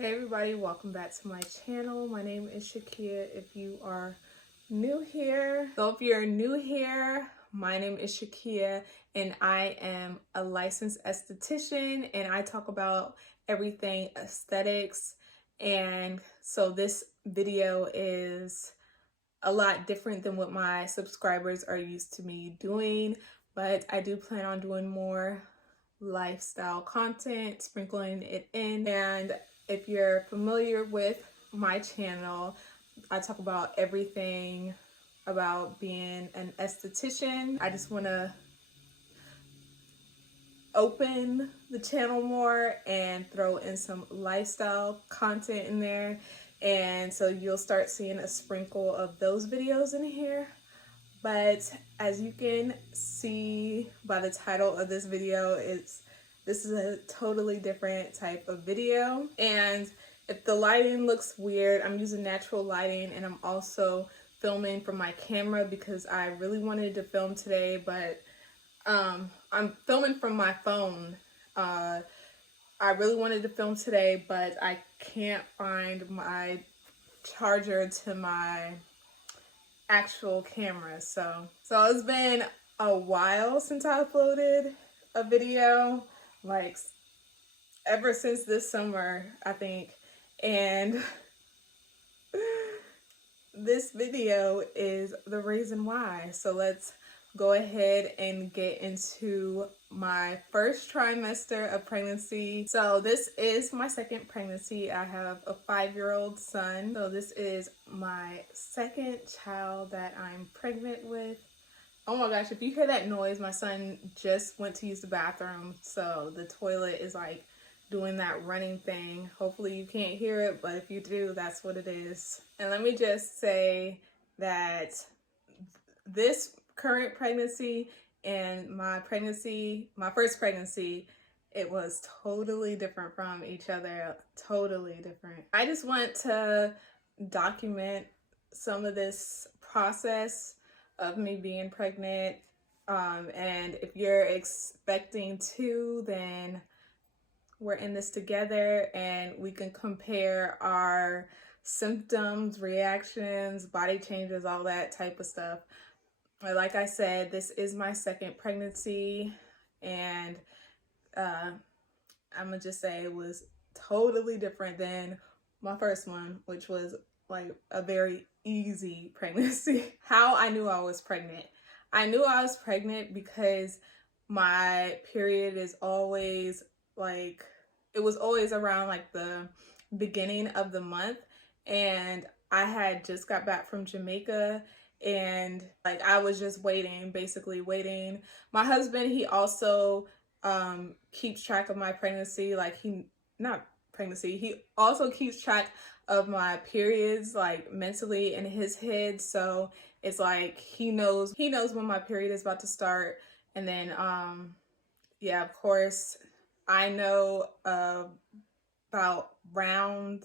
Hey everybody, welcome back to my channel. My name is Shakia if you are new here. So if you're new here, my name is Shakia and I am a licensed esthetician and I talk about everything aesthetics. And so this video is a lot different than what my subscribers are used to me doing, but I do plan on doing more lifestyle content, sprinkling it in. And if you're familiar with my channel, I talk about everything about being an esthetician. I just want to open the channel more and throw in some lifestyle content in there. And so you'll start seeing a sprinkle of those videos in here. But as you can see by the title of this video, this is a totally different type of video. And if the lighting looks weird, I'm using natural lighting and I'm also filming from my camera because I really wanted to film today, but I'm filming from my phone. I really wanted to film today, but I can't find my charger to my actual camera. So it's been a while since I uploaded a video, like ever since this summer, I think. And this video is the reason why. So let's go ahead and get into my first trimester of pregnancy. So this is my second pregnancy. I have a 5-year-old son. So this is my second child that I'm pregnant with. Oh my gosh, if you hear that noise, my son just went to use the bathroom. So the toilet is like doing that running thing. Hopefully you can't hear it, but if you do, that's what it is. And let me just say that this current pregnancy and my first pregnancy, it was totally different from each other. Totally different. I just want to document some of this process of me being pregnant. And if you're expecting to, then we're in this together and we can compare our symptoms, reactions, body changes, all that type of stuff. Like I said, this is my second pregnancy, and I'm gonna just say it was totally different than my first one, which was like a very easy pregnancy. How I knew I was pregnant. I knew I was pregnant because my period is always like, it was always around like the beginning of the month, and I had just got back from Jamaica and like I was just waiting, basically waiting. My husband, he also keeps track of my pregnancy. Like he also keeps track of my periods, like mentally in his head. So it's like he knows when my period is about to start. And then yeah, of course I know about round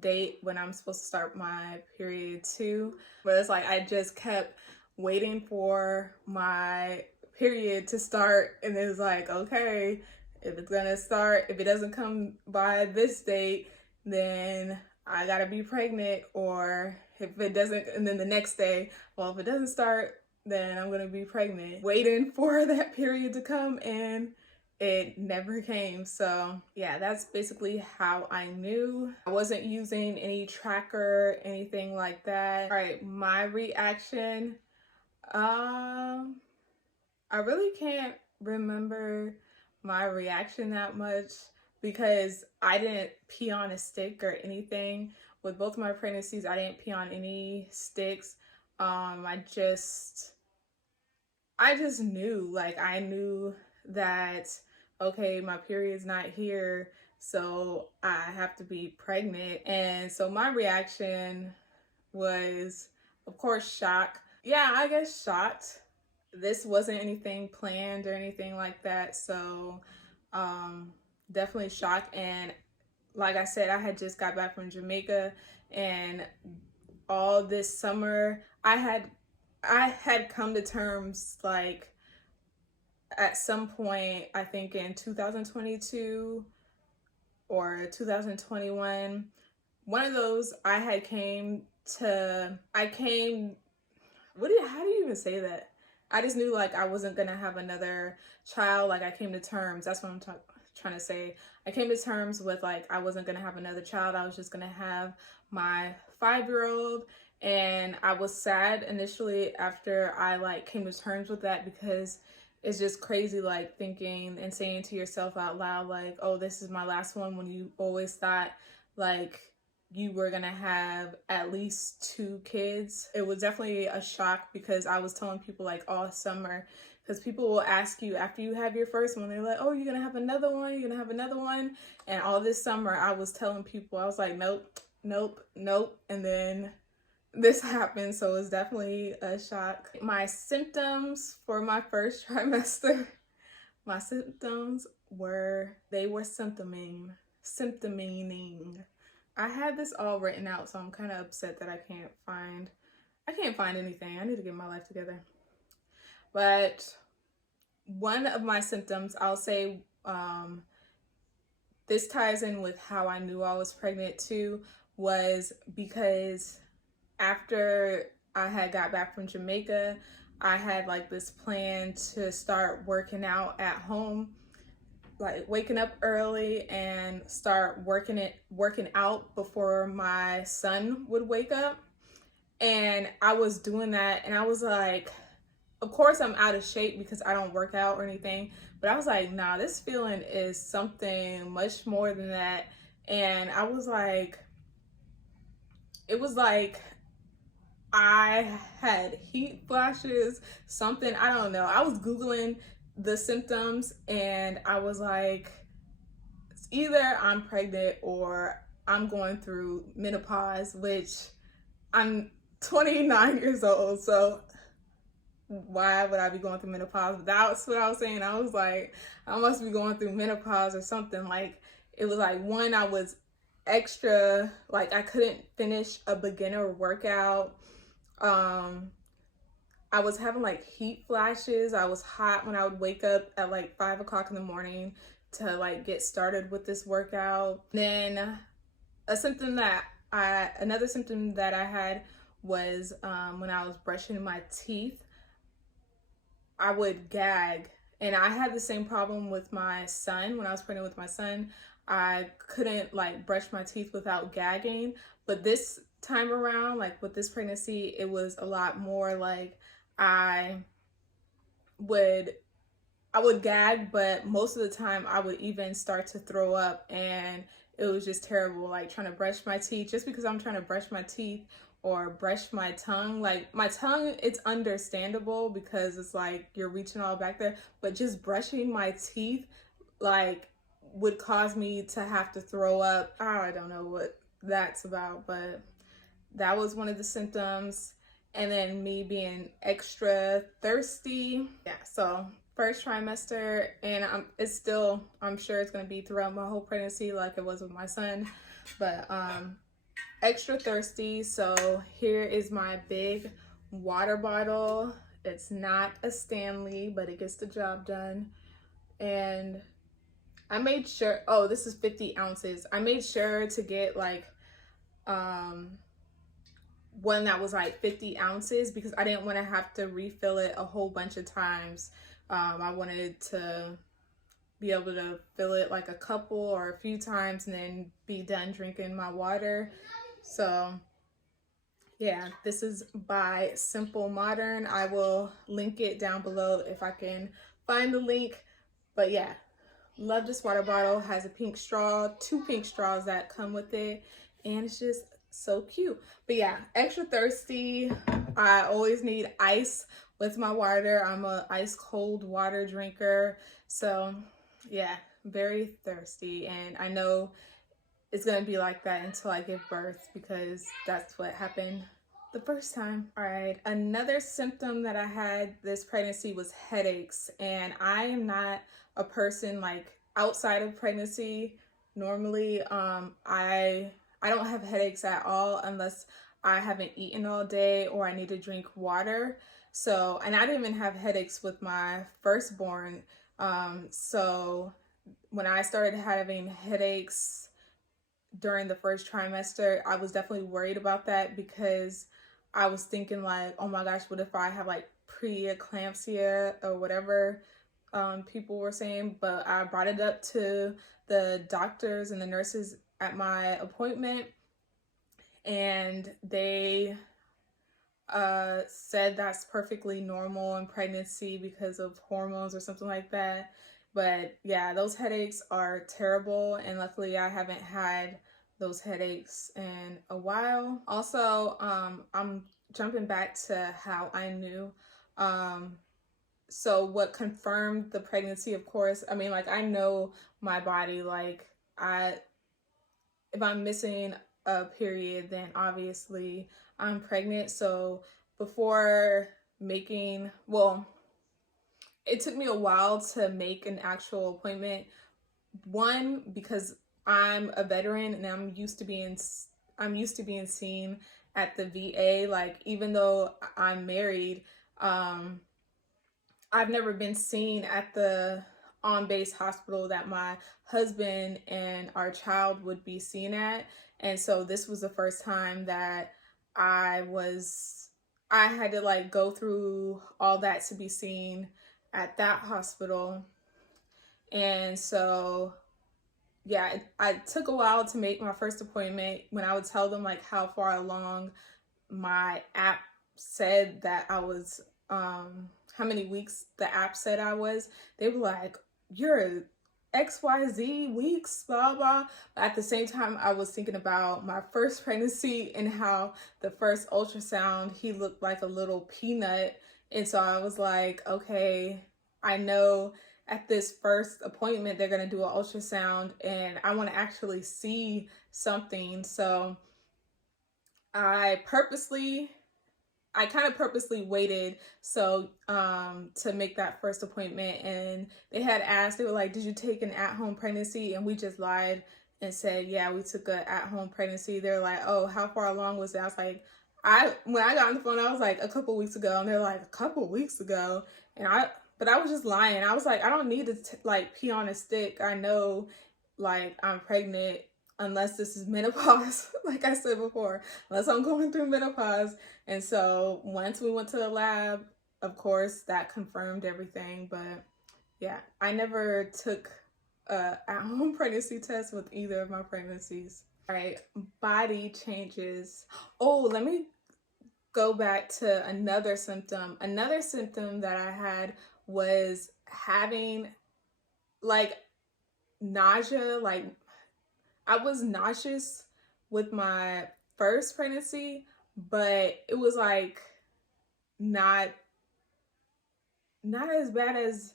date when I'm supposed to start my period too. But it's like I just kept waiting for my period to start, and it was like, okay, if it's gonna start, if it doesn't come by this date, then I gotta be pregnant. Or if it doesn't, and then the next day, well, if it doesn't start, then I'm gonna be pregnant. Waiting for that period to come, and it never came. So yeah, that's basically how I knew. I wasn't using any tracker, anything like that. All right, my reaction, I really can't remember my reaction that much because I didn't pee on a stick or anything. With both my pregnancies, I didn't pee on any sticks. I just knew, like I knew that, okay, my period's not here, so I have to be pregnant. And so my reaction was, of course, shock. Yeah, I guess shocked. This wasn't anything planned or anything like that. So definitely shocked. And like I said, I had just got back from Jamaica, and all this summer I had come to terms, like at some point, I think in 2022 or 2021. One of those I came, how do you even say that? I just knew like I wasn't gonna have another child. Like I came to terms, that's what I'm trying to say. I came to terms with like I wasn't gonna have another child. I was just gonna have my 5-year-old. And I was sad initially after I like came to terms with that, because it's just crazy like thinking and saying to yourself out loud like, oh, this is my last one, when you always thought like you were gonna have at least 2 kids. It was definitely a shock, because I was telling people like all summer, because people will ask you after you have your first one, they're like, oh, you're gonna have another one, you're gonna have another one. And all this summer I was telling people, I was like, nope, nope, nope. And then this happened, so it was definitely a shock. My symptoms for my first trimester, my symptoms were, they were symptoming. I had this all written out, so I'm kind of upset that I can't find anything. I need to get my life together. But one of my symptoms, I'll say, this ties in with how I knew I was pregnant too, was because after I had got back from Jamaica, I had like this plan to start working out at home, like waking up early and start working out before my son would wake up. And I was doing that, and I was like, of course I'm out of shape because I don't work out or anything, but I was like, nah, this feeling is something much more than that. And I was like, it was like I had heat flashes, something, I don't know. I was Googling the symptoms, and I was like, it's either I'm pregnant or I'm going through menopause, which I'm 29 years old, so why would I be going through menopause? But that's what I was saying. I was like, I must be going through menopause or something. Like, it was like, one, I was extra, like I couldn't finish a beginner workout. I was having like heat flashes. I was hot when I would wake up at like 5 o'clock in the morning to like get started with this workout. Then another symptom that I had was when I was brushing my teeth, I would gag. And I had the same problem with my son. When I was pregnant with my son, I couldn't like brush my teeth without gagging. But this time around, like with this pregnancy, it was a lot more like I would gag, but most of the time I would even start to throw up, and it was just terrible, like trying to brush my teeth. Just because I'm trying to brush my teeth or brush my tongue, like my tongue, it's understandable because it's like you're reaching all back there, but just brushing my teeth like would cause me to have to throw up. I don't know what that's about, but that was one of the symptoms. And then me being extra thirsty. Yeah, so first trimester, and I'm sure it's gonna be throughout my whole pregnancy like it was with my son, but extra thirsty. So here is my big water bottle. It's not a Stanley, but it gets the job done. And I made sure, oh, this is 50 ounces. I made sure to get like one that was like 50 ounces because I didn't want to have to refill it a whole bunch of times. I wanted to be able to fill it like a couple or a few times and then be done drinking my water. So yeah, this is by Simple Modern. I will link it down below if I can find the link. But yeah, love this water bottle. Has a pink straw, 2 pink straws that come with it, and it's just so cute. But yeah, extra thirsty. I always need ice with my water. I'm a ice cold water drinker. So yeah, very thirsty, and I know it's gonna be like that until I give birth because that's what happened the first time. All right, another symptom that I had this pregnancy was headaches, and I am not a person like outside of pregnancy. Normally, I don't have headaches at all unless I haven't eaten all day or I need to drink water. So, and I didn't even have headaches with my firstborn. So when I started having headaches during the first trimester, I was definitely worried about that because I was thinking like, oh my gosh, what if I have like preeclampsia or whatever people were saying. But I brought it up to the doctors and the nurses at my appointment, and they said that's perfectly normal in pregnancy because of hormones or something like that. But yeah, those headaches are terrible, and luckily I haven't had those headaches in a while. Also, I'm jumping back to how I knew. So what confirmed the pregnancy, of course, I mean, like, I know my body, like, if I'm missing a period, then obviously I'm pregnant. So before making, well, it took me a while to make an actual appointment. One, because I'm a veteran and I'm used to being seen at the VA. Like, even though I'm married, um, I've never been seen at the on-base hospital that my husband and our child would be seen at. And so this was the first time that I was, I had to like go through all that to be seen at that hospital. And so, yeah, it took a while to make my first appointment. When I would tell them like how far along my app said that I was, how many weeks the app said I was, they were like, you're XYZ weeks, blah, blah. But at the same time, I was thinking about my first pregnancy and how the first ultrasound, he looked like a little peanut. And so I was like, okay, I know at this first appointment, they're going to do an ultrasound and I want to actually see something. So I kind of purposely waited so to make that first appointment, and they had asked, they were like, did you take an at-home pregnancy? And we just lied and said, yeah, we took a at-home pregnancy. They're like, oh, how far along was it? I was like, when I got on the phone, I was like, a couple weeks ago. And they're like, a couple weeks ago. But I was just lying. I was like, I don't need to like pee on a stick. I know like I'm pregnant unless this is menopause, like I said before, unless I'm going through menopause. And so once we went to the lab, of course, that confirmed everything. But yeah, I never took a at-home pregnancy test with either of my pregnancies. All right, body changes. Oh, let me go back to another symptom. Another symptom that I had was having like nausea. Like, I was nauseous with my first pregnancy, but it was like not as bad as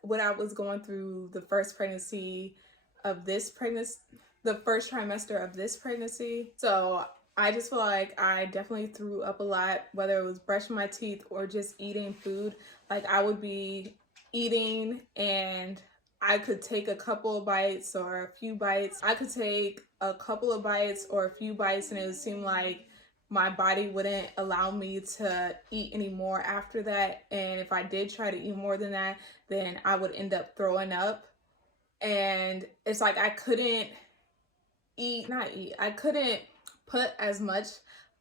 what I was going through the first pregnancy of this pregnancy, the first trimester of this pregnancy. So I just feel like I definitely threw up a lot, whether it was brushing my teeth or just eating food. Like, I would be eating and I could take a couple of bites or a few bites. I could take a couple of bites or a few bites and it would seem like my body wouldn't allow me to eat anymore after that. And if I did try to eat more than that, then I would end up throwing up. And it's like I couldn't I couldn't put as much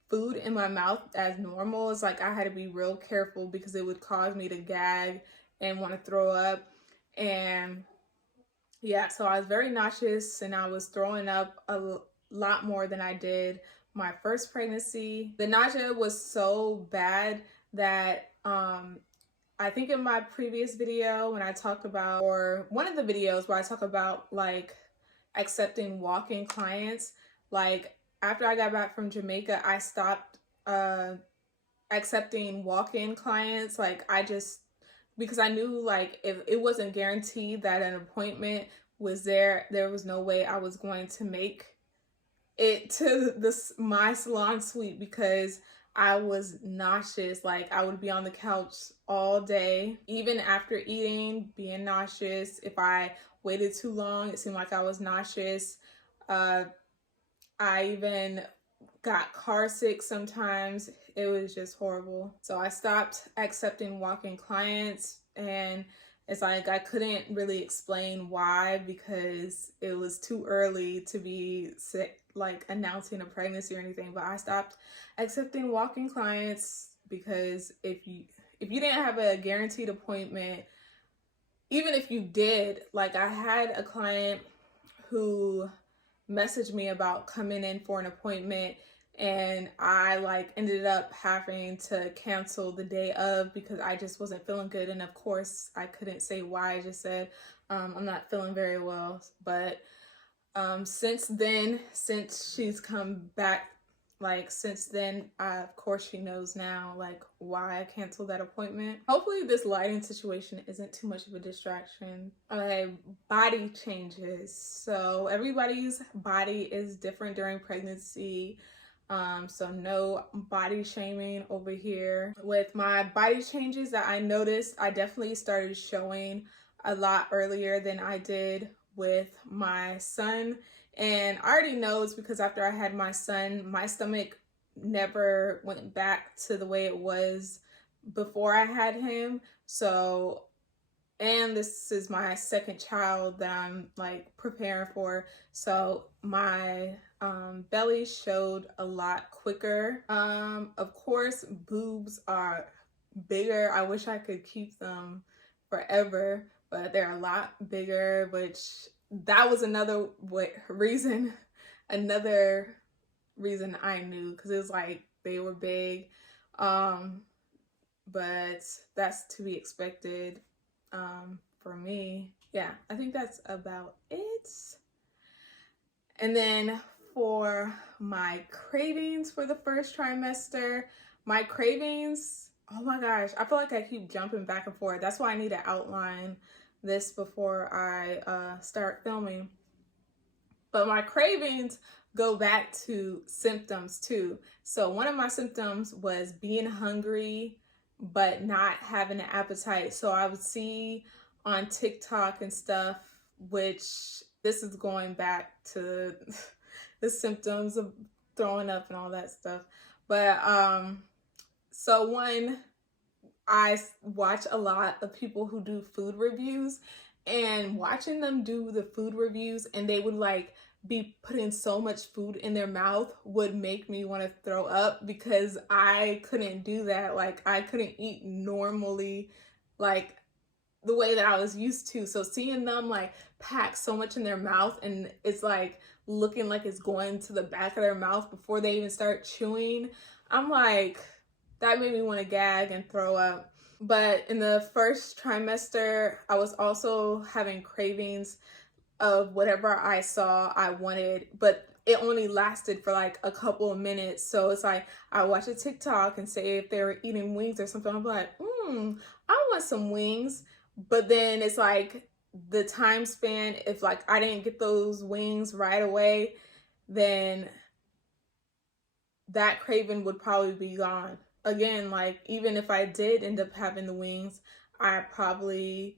food in my mouth as normal. It's like I had to be real careful because it would cause me to gag and want to throw up. And yeah, so I was very nauseous and I was throwing up a lot more than I did my first pregnancy. The nausea was so bad that I think in my previous video when I talked about, or one of the videos where I talk about like accepting walk-in clients, like after I got back from Jamaica, I stopped accepting walk-in clients. Like, because I knew like if it wasn't guaranteed that an appointment was there was no way I was going to make it to my salon suite because I was nauseous. Like, I would be on the couch all day, even after eating, being nauseous. If I waited too long, it seemed like I was nauseous. I even got car sick sometimes. It was just horrible. So I stopped accepting walk-in clients, and it's like I couldn't really explain why, because it was too early to be like announcing a pregnancy or anything. But I stopped accepting walk-in clients because if you didn't have a guaranteed appointment, even if you did, like I had a client who messaged me about coming in for an appointment, and I like ended up having to cancel the day of because I just wasn't feeling good. And of course I couldn't say why. I just said I'm not feeling very well. But since then, since she's come back, like since then, of course she knows now like why I canceled that appointment. Hopefully this lighting situation isn't too much of a distraction. Okay, body changes. So everybody's body is different during pregnancy. So no body shaming over here. With my body changes that I noticed, I definitely started showing a lot earlier than I did with my son. And I already know it's because after I had my son, my stomach never went back to the way it was before I had him. So, and this is my second child that I'm like preparing for. So my belly showed a lot quicker. Of course, boobs are bigger. I wish I could keep them forever, but they're a lot bigger, which that was another reason I knew, because it was like they were big. But that's to be expected for me. Yeah, I think that's about it. And then for my cravings for the first trimester, my cravings, oh my gosh, I feel like I keep jumping back and forth. That's why I need to outline this before I start filming. But my cravings go back to symptoms too. So one of my symptoms was being hungry but not having an appetite. So I would see on TikTok and stuff, which this is going back to the symptoms of throwing up and all that stuff. But so one, I watch a lot of people who do food reviews, and watching them do the food reviews and they would like be putting so much food in their mouth would make me want to throw up, because I couldn't do that. Like I couldn't eat normally, like the way that I was used to. So seeing them like pack so much in their mouth and it's like looking like it's going to the back of their mouth before they even start chewing, I'm like, that made me want to gag and throw up. But in the first trimester, I was also having cravings of whatever I saw I wanted, but it only lasted for like a couple of minutes. So it's like I watch a TikTok and say if they were eating wings or something, I'm like, I want some wings. But then it's like the time span, if like I didn't get those wings right away, then that craving would probably be gone. Again, like even if I did end up having the wings, I probably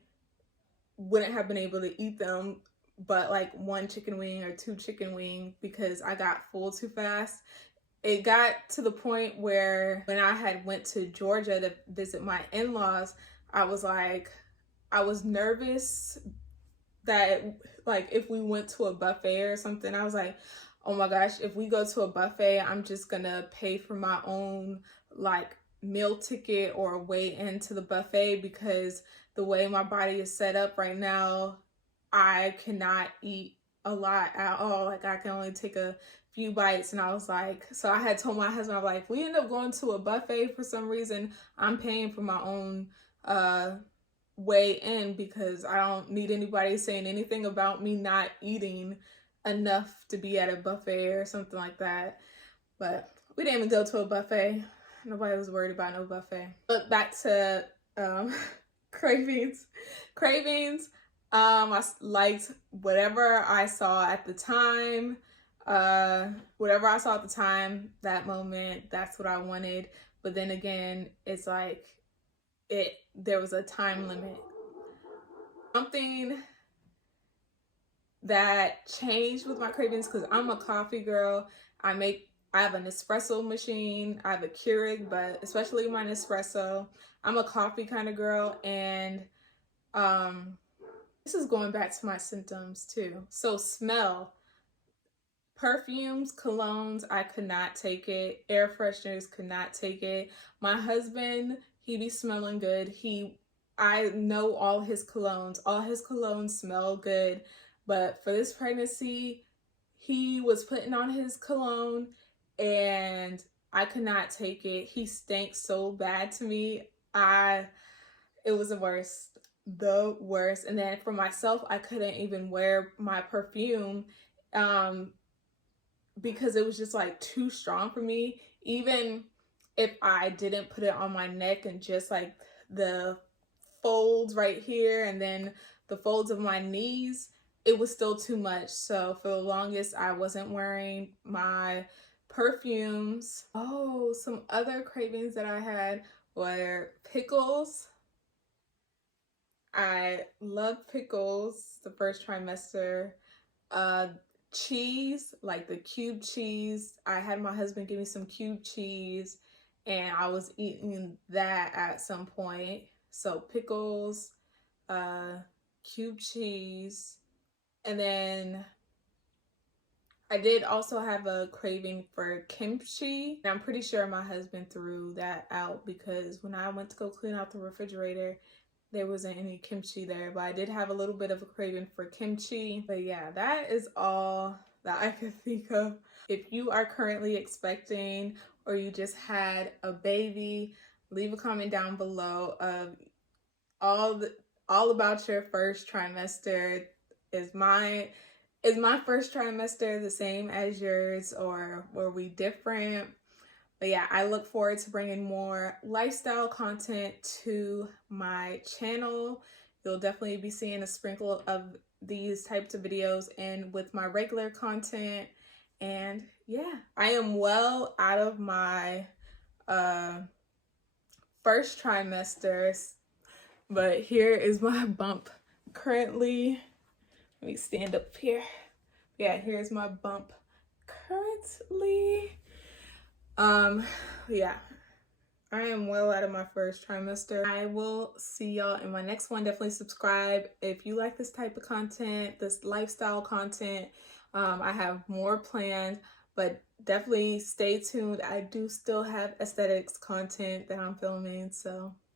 wouldn't have been able to eat them but like one chicken wing or two chicken wing, because I got full too fast. It got to the point where when I had went to Georgia to visit my in-laws, I was like, I was nervous that like if we went to a buffet or something, I was like, oh my gosh, if we go to a buffet, I'm just gonna pay for my own like meal ticket or way into the buffet, because the way my body is set up right now, I cannot eat a lot at all. Like I can only take a few bites. And I was like, so I had told my husband, I'm like, if we end up going to a buffet for some reason, I'm paying for my own way in, because I don't need anybody saying anything about me not eating enough to be at a buffet or something like that. But we didn't even go to a buffet. Nobody was worried about no buffet. But back to cravings. I liked whatever I saw at the time. Whatever I saw at the time, that moment, that's what I wanted. But then again, it's like there was a time limit. Something that changed with my cravings, because I'm a coffee girl. I have an espresso machine. I have a Keurig, but especially my Nespresso. I'm a coffee kind of girl, and This is going back to my symptoms too. So smell. Perfumes, colognes, I could not take it. Air fresheners, could not take it. My husband, he be smelling good. I know all his colognes. All his colognes smell good. But for this pregnancy, he was putting on his cologne and I could not take it. He stank so bad to me. It was the worst. The worst. And then for myself, I couldn't even wear my perfume. Because it was just like too strong for me. Even if I didn't put it on my neck and just like the folds right here and then the folds of my knees, it was still too much. So for the longest, I wasn't wearing my perfumes. Oh, some other cravings that I had were pickles. I love pickles the first trimester. Cheese, like the cube cheese. I had my husband give me some cube cheese and I was eating that at some point. So pickles, cube cheese, and then I did also have a craving for kimchi. And I'm pretty sure my husband threw that out because when I went to go clean out the refrigerator, there wasn't any kimchi there, but I did have a little bit of a craving for kimchi. But yeah, that is all that I could think of. If you are currently expecting or you just had a baby, leave a comment down below of all about your first trimester. Is my first trimester the same as yours, or were we different? But yeah, I look forward to bringing more lifestyle content to my channel. You'll definitely be seeing a sprinkle of these types of videos in with my regular content. And yeah, I am well out of my first trimester, but here is my bump currently. Let me stand up here. Yeah, here's my bump currently. Yeah, I am well out of my first trimester. I will see y'all in my next one. Definitely subscribe if you like this type of content, this lifestyle content. I have more planned, but definitely stay tuned. I do still have aesthetics content that I'm filming, so